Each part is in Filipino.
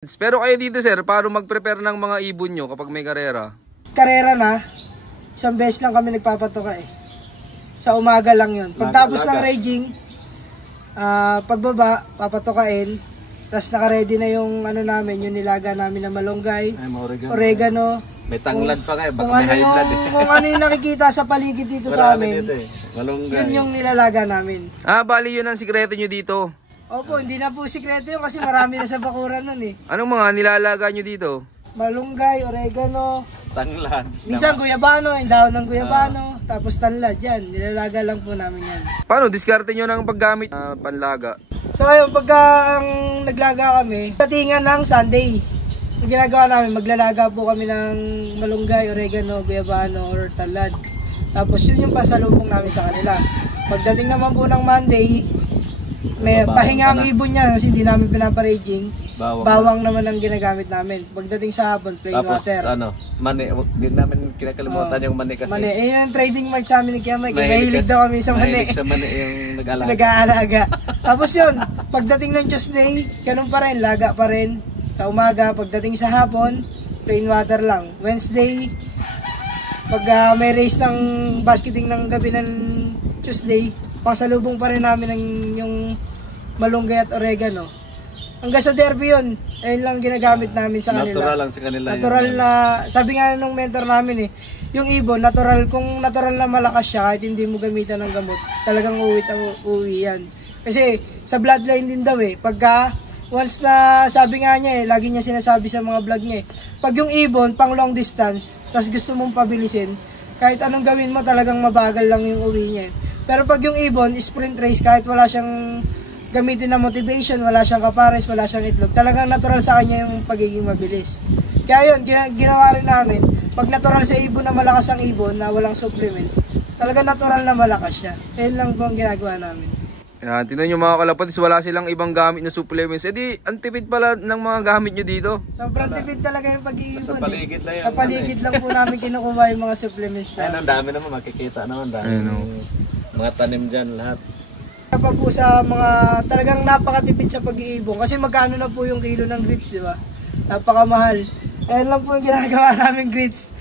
Pero kayo dito sir, paano mag-prepare ng mga ibon nyo kapag may karera? Karera na, isang beses lang kami nagpapatoka eh. Sa umaga lang yun. Pagtapos ng raging, pagbaba, papatokain. Tapos naka-ready na yung ano namin, yung nilaga namin na malunggay, oregano. May tanglad pa kayo, baka may high blood eh. Kung ano yung nakikita sa paligid dito sa amin, malunggay. yun yung nilalaga namin. Bali yun ang sikreto nyo dito. Opo, hindi na po sikreto yun kasi marami na sa bakuran nun eh. Anong mga nilalaga nyo dito? Malunggay, oregano, tanglad. minsan guyabano, yung dahon ng guyabano, tapos tanlad, yan, nilalaga lang po namin yan. Paano, diskarte nyo ng paggamit panlaga? So ayun, pagka ang naglaga kami, datingan ng Sunday. Ang ginagawa namin, maglalaga po kami ng malunggay, oregano, guyabano, or tanlad. Tapos yun yung pasalubong namin sa kanila. Pagdating naman po ng Monday, may pahinga ang ibon niya kasi hindi namin pinaparaging. Bawang naman ang ginagamit namin. Pagdating sa hapon, plain tapos, water. Tapos mani, din namin kinakalimutan yung mani kasi. Mani, yung trading mark sa amin ni Kiamay. Mahilig daw kami sa mani. Mahilig sa mani yung nag-aalaga. Nag-aalaga. Tapos yun, pagdating ng Tuesday, ganun pa rin, laga pa rin. Sa umaga, pagdating sa hapon, plain water lang. Wednesday, pag may race ng basketing ng gabi ng Tuesday, pasalubong pa rin namin yung malunggay at oregano. Hanggang sa derby yun, ayun lang ginagamit namin sa kanila. Natural lang sa kanila. Natural na, sabi nga nung mentor namin eh, yung ibon, natural, kung natural na malakas siya, kahit hindi mo gamitan ng gamot, talagang uwi yan. Kasi sa bloodline din daw eh, pagka, once na sabi nga niya eh, lagi niya sinasabi sa mga vlog niya eh, pag yung ibon, pang long distance, tas gusto mong pabilisin, kahit anong gawin mo, talagang mabagal lang yung uwi niya eh. Pero pag yung ibon, sprint race, kahit wala siyang gamitin na motivation, wala siyang kapares, wala siyang itlog, talagang natural sa kanya yung pagiging mabilis. Kaya yun, ginawa rin namin, pag natural sa ibon na malakas ang ibon, na walang supplements, talagang natural na malakas siya. Ayun lang po ang ginagawa namin. Yan, tinan nyo mga kalapatis, wala silang ibang gamit na supplements. E di, ang tipid pala ng mga gamit nyo dito. Sobrang tipid talaga yung pag-iibon. Sa paligid lang yan. Sa paligid lang po namin kinukuha yung mga supplements. Ayun, ang dami naman, makikita naman. Dami mga tanim dyan, lahat. Pa po sa mga talagang napakatipid sa pag-iibon kasi magkano na po yung kilo ng grits, di ba? Napakamahal. Ayun lang po yung ginagawa namin grits.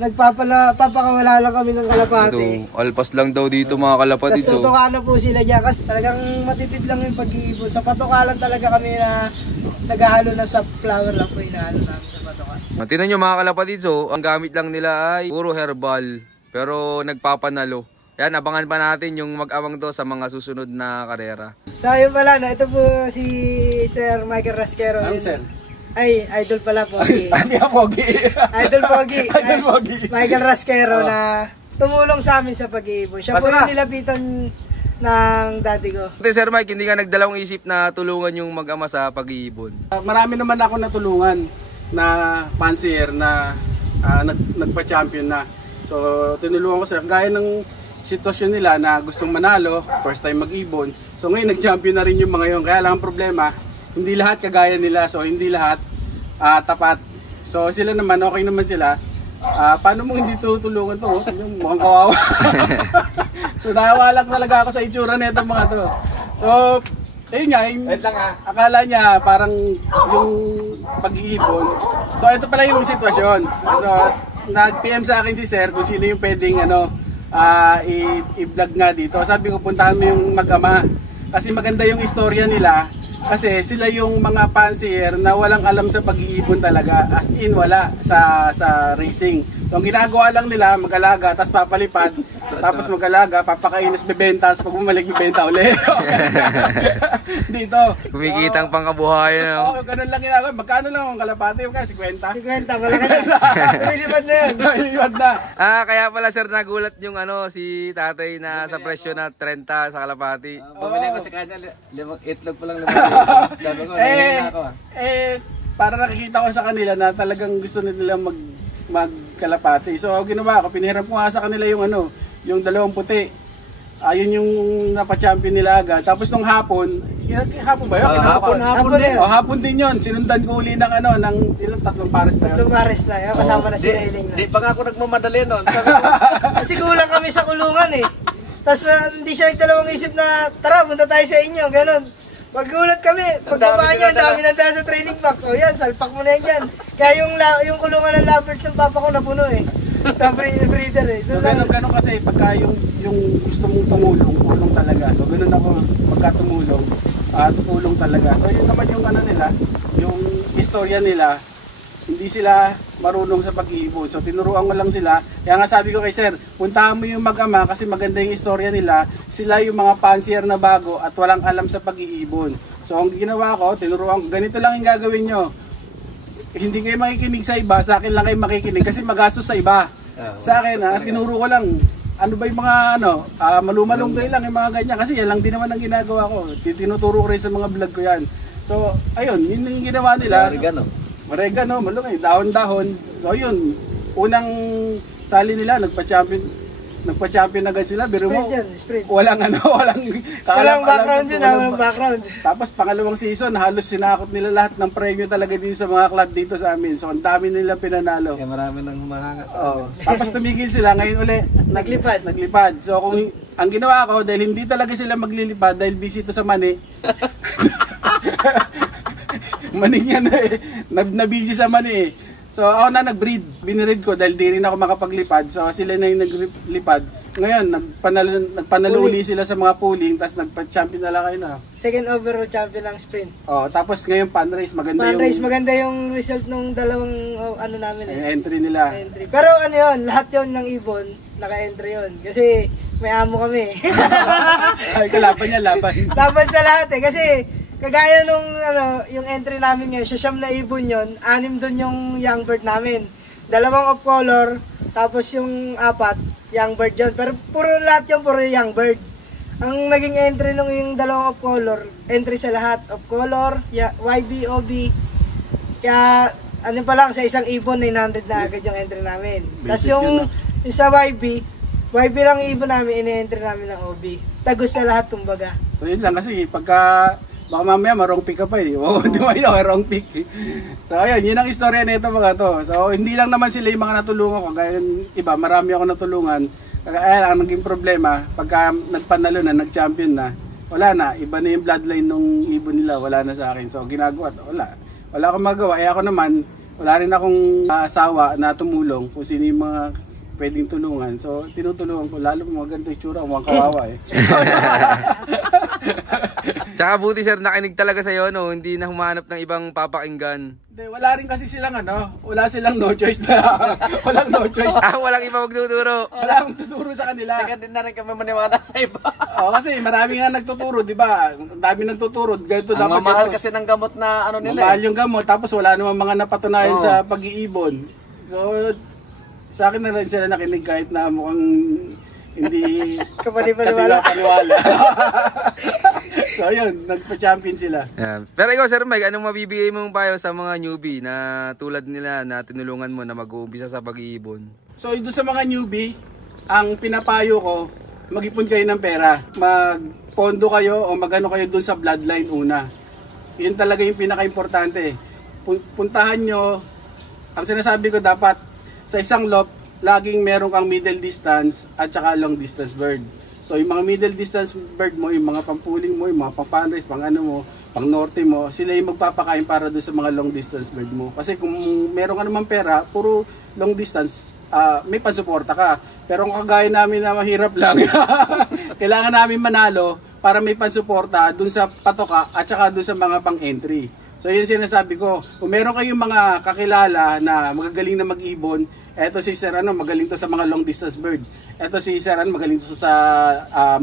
Papakawala lang kami ng kalapate. Ito, alpas lang daw dito mga kalapate. Tapos tutuka na po sila dyan kasi talagang matipid lang yung pag-iibon. Sa patuka lang talaga kami na naghahalo na sa flour lang po hinahalo namin sa patuka. Tinan nyo mga kalapate, so ang gamit lang nila ay puro herbal pero nagpapanalo. Yan, abangan pa natin yung mag-awang to sa mga susunod na karera. So yun pala na, ito po si Sir Michael Rasquero. Ano sir? Ay, idol pala po. Pogi. Idol Pogi. Michael Rasquero na tumulong sa amin sa pag-iibon. Siya po yung nilapitan ng daddy ko. Sir Mike, hindi ka nagdalawang isip na tulungan yung mag-ama sa pag-iibon? Marami naman ako natulungan na fancier na nagpa-champion na. So, tinulungan ko sir. Gaya ng sitwasyon nila na gustong manalo, first time mag-ibon. So ngayon nag-champion na rin yung mga yun. Kaya lang ang problema, hindi lahat kagaya nila. So hindi lahat tapat. So sila naman, okay naman sila. Paano mo hindi tutulungan to? Mukhang kawawa. So nahawa lang talaga ako sa itsura na itong mga to. So, ayun nga, akala niya parang yung pag-iibon. So ito pala yung sitwasyon. So nag-PM sa akin si sir kung sino yung pwedeng i-vlog nga dito. Sabi ko puntahan mo yung mag-ama kasi maganda yung istorya nila kasi sila yung mga fancier na walang alam sa pag-iibon talaga, as in wala sa racing. So ang ginagawa lang nila mag-alaga tapos papalipad tapos mag-alaga, papakainis, bebenta, tapos pag bumalik bebenta ulit. Dito Kumikitang pangkabuhayan. Oo, ganun lang ginagawa. Magkano lang ang kalapate? 50? 50, wala ka na. Lumilipad na yan. Lumilipad na. Kaya pala sir nagulat yung si tatay na sa presyo na 30 sa kalapati. Bumili ko sa kanya, itlog pa lang lumabas. Sabi ko, nangyayari ako. Para nakikita ko sa kanila na talagang gusto nila magkalapati. So ginawa ko, pinihiram ko nga sa kanila yung dalawang puti. Ayun yung napa-champion nila agad. Tapos nung hapon ba yun? Hapon din yun. Sinundan ko uli ng ilang tatlong pares na yun. Tatlong pares na yun. Kasama na sila Iling na. Di pa nga ako nagmamadali nun. Kasi kulang kami sa kulungan eh. Tapos hindi siya nagdalawang isip na tara, punta tayo sa inyo. Ganon. Paggulat kami, pagbaba niya, ang dami na dahil sa training box. O yan, salpak mo na yan dyan. Kaya yung kulungan ng lovebirds ng papa ko napuno eh. Sa breeder eh. So ganun kasi pagka yung gusto mong tulong talaga. So ganun ako pagka tutulong talaga. So yun naman yung ano nila, yung istorya nila, hindi sila marunong sa pag-iibon. So tinuruan ko lang sila. Kaya nga sabi ko kay sir, puntahan mo yung mag-ama kasi maganda yung istorya nila. Sila yung mga fancier na bago at walang alam sa pag-iibon. So ang ginawa ko, tinuruan ko, ganito lang yung gagawin nyo. Hindi kayo makikinig sa iba, sa akin lang kayo makikinig kasi magastos sa iba. Sa akin tinuro ko lang, ano ba yung mga malumalunggay lang yung mga ganyan kasi yan lang din naman ang ginagawa ko. Tinuturo ko rin sa mga vlog ko yan. So ayun, yun yung ginawa nila. Oregano, malunggay, dahon-dahon. So yun, unang sali nila, nagpa-champion agad sila. Pero mo, walang background din, walang background. Tapos pangalawang season, halos sinakot nila lahat ng premyo talaga din sa mga club dito sa amin. So ang dami nilang pinanalo. Kaya marami nang humahanga sa amin. Tapos tumigil sila, ngayon uli, naglipad. So kung ang ginawa ko, dahil hindi talaga sila maglilipad, dahil busy ito sa money. Maning yan eh. Nabusy sa money eh. So ako na nag-breed. Binreed ko dahil di rin ako makapaglipad. So sila na yung naglipad. Ngayon, nagpanalo uli sila sa mga pooling. Tapos nagpa-champion na lang kayo na. Second overall champion ng sprint. Tapos ngayon pan-race. Maganda yung result ng dalawang ano namin eh. Yung entry nila. Pero ano yun, lahat yun ng ibon, naka-entry yun. Kasi may amo kami. Ay, kalaban niya, laban. Laban sa lahat eh. Kasi kagaya nung yung entry namin ngayon, siyam na ibon yun, 6 doon yung young bird namin. 2 off color, tapos yung 4 young bird yun. Pero lahat yun, puro young bird. Ang naging entry nung yung 2 off color, entry sa lahat, off color, YB, OB. Kaya ano pa lang, sa isang ibon, 900 na agad yung entry namin. Tapos yung sa YB lang ibon namin, ini-entry namin ng OB. Tagos sa lahat, kumbaga. So yun lang kasi pagka baka mamaya marong pick ka pa eh. Di ba yun, wrong pick eh. So ayun, yun ang istorya nito mga to. So hindi lang naman sila yung mga natulungan ko. Kaya iba, marami ako natulungan. Kaya ang naging problema, pagka nagpanalo na, nag-champion na, wala na. Iba na yung bloodline nung ibon nila, wala na sa akin. So ginagawa, wala akong magawa. Ako naman, wala rin akong asawa na tumulong kung sino yung mga pwedeng tulungan. So tinutulungan ko, lalo mga ganito yung tsura, mukhang kawawa eh. Tsaka buti sir, nakinig talaga sa'yo, no? Hindi na humanap ng ibang papakinggan. Hindi, wala rin kasi silang wala silang no choice na, walang no choice. Walang ibang magtuturo. Wala akong tuturo sa kanila. Saka din na rin kami maniwala sa iba. Kasi marami nga nagtuturo, di ba? Dami nagtuturo. Ganito ang mamahal kasi ng gamot na ano nila. Mamahal yung gamot, tapos wala namang mga napatunayan sa pag-iibon. So, sa akin na rin sila nakinig kahit na mukhang hindi kapaniwala. So yun, nagpa-champion sila. Yeah. Pero ikaw Sir Mike, anong mabibigay mong payo sa mga newbie na tulad nila na tinulungan mo na mag-uumpisa sa pag-iibon? So doon sa mga newbie, ang pinapayo ko, mag-ipon kayo ng pera. Magpondo kayo o magano kayo doon sa bloodline una. Yun talaga yung pinaka-importante. Puntahan nyo, ang sinasabi ko dapat, sa isang lot, laging meron kang middle distance at saka long distance bird. So yung mga middle distance bird mo, yung mga pampuling mo, yung mga pang-panrace, pang ano mo, pang norte mo, sila yung magpapakain para doon sa mga long distance bird mo. Kasi kung meron ka naman pera, puro long distance, may pansuporta ka. Pero kung kagaya namin na mahirap lang, kailangan namin manalo para may pansuporta doon sa patoka at saka doon sa mga pang-entry. So yun sinasabi ko, kung meron kayong mga kakilala na magagaling na mag-ibon, eto si Sir magaling to sa mga long distance bird. Eto si Sir magaling to sa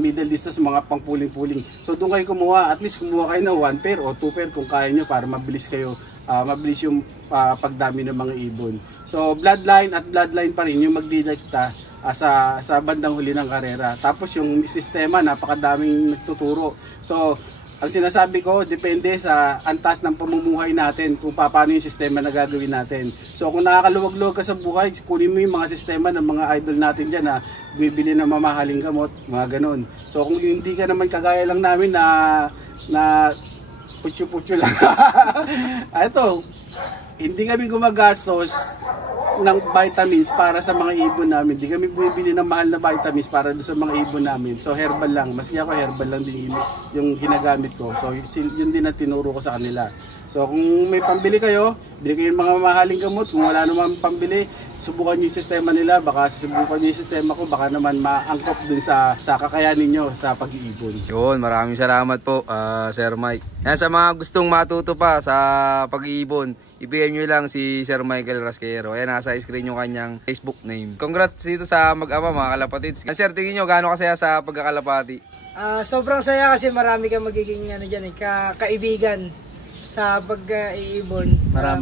middle distance, mga pang puling-puling. So doon kayo kumuha, at least kumuha kayo ng 1 pair o 2 pair kung kaya nyo para mabilis kayo, mabilis yung pagdami ng mga ibon. So bloodline at bloodline pa rin yung magdidikta sa bandang huli ng karera. Tapos yung sistema, napakadaming nagtuturo. So ang sinasabi ko, depende sa antas ng pamumuhay natin kung paano yung sistema na gagawin natin. So kung nakakaluwag-luwag ka sa buhay, kunin mo yung mga sistema ng mga idol natin dyan na bibili ng mamahaling gamot, mga ganun. So kung hindi ka naman kagaya lang namin na putyo-putyo lang. Ito, hindi kami gumagastos ng vitamins para sa mga ibon namin. Di kami bumibili ng mahal na vitamins para doon sa mga ibon namin. So herbal lang. Maski ako herbal lang din yung ginagamit ko. So yun din ang tinuro ko sa kanila. So kung may pambili kayo, bili kayo ng mga mahaling gamot. Kung wala naman pambili, subukan nyo yung sistema nila. Baka subukan nyo yung sistema ko. Baka naman maangkop din sa kakayanin nyo sa pag-iibon. Yun, maraming salamat po, Sir Mike. Yan, sa mga gustong matuto pa sa pag-iibon, i-PM nyo lang si Sir Michael Rasquero. Ayan, nasa screen yung kanyang Facebook name. Congrats dito sa mag-ama, mga kalapatids. Sir, tingin nyo, gaano kasaya sa pagkakalapati? Sobrang saya kasi marami kang magiging kaibigan sa pag-iibon.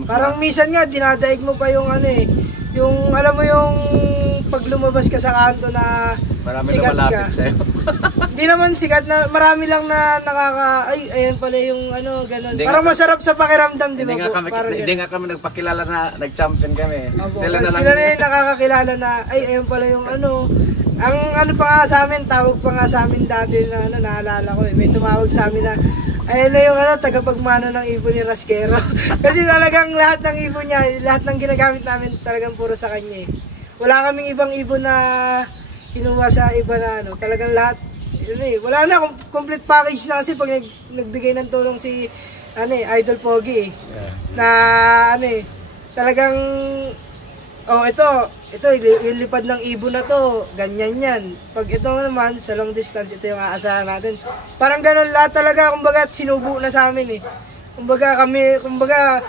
Parang minsan nga dinadaig mo pa yung yung alam mo yung pag lumabas ka sa kanto na Marami sikat na ka. malapit sa'yo. Hindi naman sikat na, marami lang na ayan pala yung ganun. Parang masarap sa pakiramdam, di ba po? Hindi nga kami nagpakilala na nag-champion kami. Sila na yung nakakakilala na, ayan pala yung ang pa nga sa amin, tawag pa nga sa amin dati na naalala ko may tumawag sa amin na, ayan na yung tagapagmano ng ibon ni Rasquero. Kasi talagang lahat ng ibon niya, lahat ng ginagamit namin talagang puro sa kanya. Wala kaming ibang ibon na kinuha sa iba na talagang lahat. Wala na, complete package na kasi pag nagbigay ng tulong si Idol Pogi na talagang ito yung lipad ng ibon na to, ganyan yan. Pag ito naman sa long distance, ito yung aasahan natin. Parang ganun lahat talaga, kumbaga sinubo na sa amin kumbaga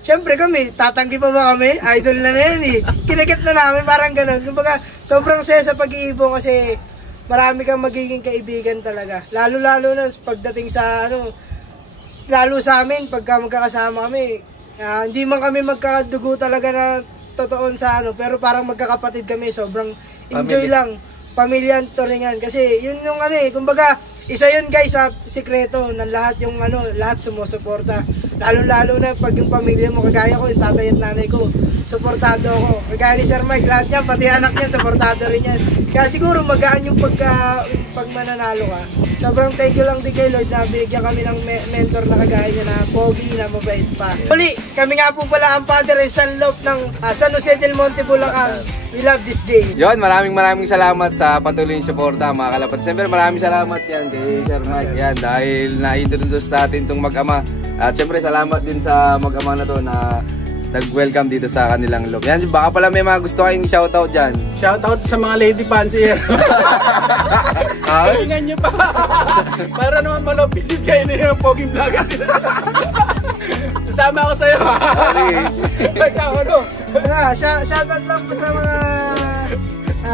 syempre kami, tatanggi pa ba kami? Idol na yan Kinagat na namin, parang ganun. Kumbaga, sobrang saya sa pag-iibon kasi marami kang magiging kaibigan talaga. Lalo-lalo na pagdating sa lalo sa amin, pagka magkakasama kami, hindi man kami magkadugo talaga na totoon sa pero parang magkakapatid kami, sobrang enjoy lang. Pamilya turingan. Kasi yun yung kumbaga, isa yun guys sa sikreto ng lahat yung lahat sumusuporta. Lalo-lalo na pag yung pamilya mo, kagaya ko, yung tatay at nanay ko, suportado ako. Kagaya ni Sir Mike, lahat niya, pati anak niya, suportado rin yan. Kaya siguro magaan yung pag mananalo ka. Sobrang thank you lang din kay Lord na binigyan kami ng mentor na kagaya niya na pogi na mabait pa. Muli, kami nga po pala ang Father San Lope ng San Jose del Monte, Bulacan. We love this day. Yon, maraming salamat sa patuloy yung suporta, mga kalapat. Siyempre, maraming salamat yan kay Sir Mike yan dahil na-introduce sa atin itong mag-ama. At siyempre, salamat din sa mag-ama na to na nag-welcome dito sa kanilang loob. Yan, baka pala may mga gusto kayong shoutout dyan. Shoutout sa mga lady fancier. Hilingan nyo pa. Para naman malapit kayo na yung poging vlog. Kasama ako sa'yo. Shoutout lang po sa mga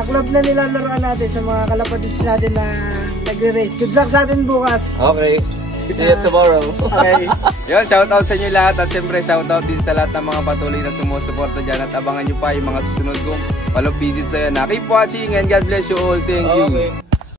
club na nilalaroan natin, sa mga kalapatids natin na nagre-race. Good luck sa atin bukas. Okay. See you tomorrow. Okay. Yun, shoutout sa inyo lahat at siyempre shoutout din sa lahat ng mga patuloy na sumusuporta dyan at abangan nyo pa yung mga susunod kong follow visit sa yan. Keep watching and God bless you all. Thank you.